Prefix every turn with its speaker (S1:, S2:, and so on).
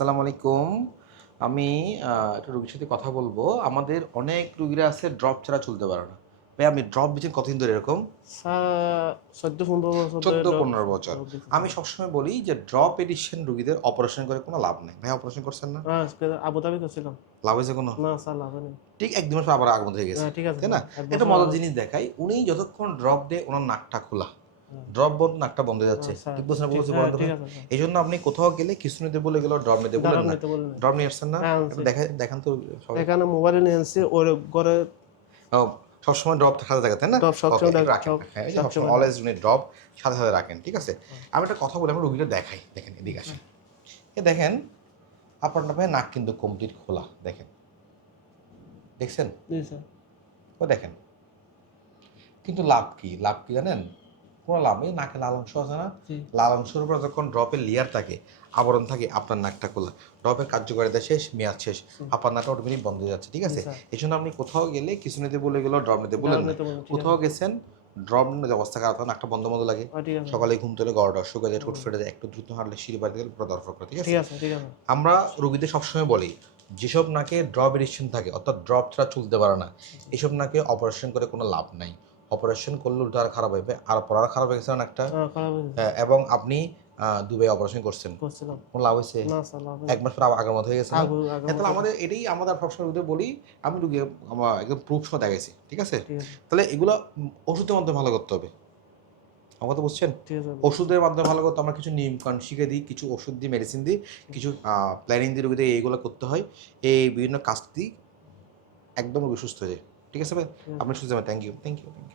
S1: আসসালামু আলাইকুম আমি একটা রুগীর সাথে কথা বলব। আমাদের অনেক রুগীরা আছে ড্রপ ছাড়া চলতে পারে না। ভাই আপনি ড্রপ দিচ্ছেন কতদিন ধরে এরকম?
S2: চোদ্দ পনেরো বছর।
S1: আমি সবসময় বলি যে ড্রপ এডিশন রুগীদের অপারেশন করে কোনো লাভ নেই। ভাই অপারেশন করছেন না?
S2: আবুধাবি করছিলাম।
S1: লাভ হয়েছে কোনো?
S2: না স্যার লাভ হয়নি।
S1: ঠিক এক দু মাস আবার আগমন হয়ে গেছে।
S2: হ্যাঁ ঠিক আছে
S1: তাই না? একটা মজার জিনিস দেখাই। উনি যতক্ষণ ড্রপ দেয় ওনার নাকটা খোলা। ড্রপ বন্ধ নাকটা বন্ধ যাচ্ছে।
S2: হ্যাঁ,
S1: ঠিক বলছেন বলছি বন্ধ। এই জন্য আপনি কোথাও গেলে কিছু নিতে বলে গেল ড্রপ নিতে বলেন না। ড্রপ নিয়ে আসছেন না?
S2: হ্যাঁ,
S1: দেখা দেখান তো সবাই।
S2: এখানে মোবাইলে নিয়ে আনছি ওর ঘরে
S1: সবসময় ড্রপ সাথে থাকে তাই না রাখেন। হ্যাঁ
S2: সবসময়
S1: অলওয়েজ উনি ড্রপ সাথে সাথে রাখেন ঠিক আছে? আমি একটা কথা বলি আমরা রুগীটা দেখাই। দেখেন এদিকে আসেন। এ দেখেন আপনার ভাই নাক কিন্তু কমপ্লিট খোলা দেখেন। দেখছেন? ও দেখেন। কিন্তু লাভ কি? লাভ কি জানেন? নেই নাকে লাল অংশ আছে না। লাল অংশের উপর যখন ড্রপের লেয়ার থাকে আবরণ থাকে আপনার নাকটা খোলা। ড্রপের কার্যকারিতা শেষ মেয়াদ শেষ। আপনার নাকটা অটোমেটিক বন্ধ হয়ে যাচ্ছে ঠিক আছে? এই জন্য আপনি কোথাও গেলে কিছু নিতে বলে গেল ড্রপ নিতে
S2: ঠিক
S1: কোথাও গেছেন ড্রপ অবস্থা খারাপ হয় নাকটা বন্ধ বন্ধ লাগে। সকালে ঘুম তুলে গড়টা যায় ঠোঁট ফেটে যায় একটু দ্রুত হাঁটলে সিঁড়ি বাড়িতে গেলে পুরো করে ঠিক আছে? আমরা রোগীদের সবসময় বলি যেসব নাকে ড্রপ এডিকশন থাকে অর্থাৎ ড্রপ ছাড়া চলতে পারে না এসব নাকে অপারেশন করে কোনো লাভ নাই। অপারেশন করলে উল্টো আর খারাপ হবে। আর পড়ার খারাপ হয়ে গেছে একটা।
S2: হ্যাঁ
S1: হ্যাঁ, এবং আপনি দুবাই অপারেশন করছেন। লাভ হয়েছে? এক মাস পর আগের মতো হয়ে গেছে তাহলে আমাদের এটাই আমাদের সবসময় রোগীদের বলি আমি রুগী আমার একদম প্রুফ সহ দেখাইছি ঠিক আছে? তাহলে এগুলো ওষুধের মাধ্যমে ভালো করতে হবে। আমার কথা বুঝছেন? ওষুধের মাধ্যমে ভালো করতে আমরা কিছু নিয়ম কারণ শিখে দিই কিছু ওষুধ দিই মেডিসিন দিই কিছু প্ল্যানিং দিয়ে রোগীদের এইগুলো করতে হয়। এই বিভিন্ন কাজ দিই একদম রোগী সুস্থ হয়ে যায়। ঠিক আছে ভাই? আপনি সুস্থ thank you thank you thank you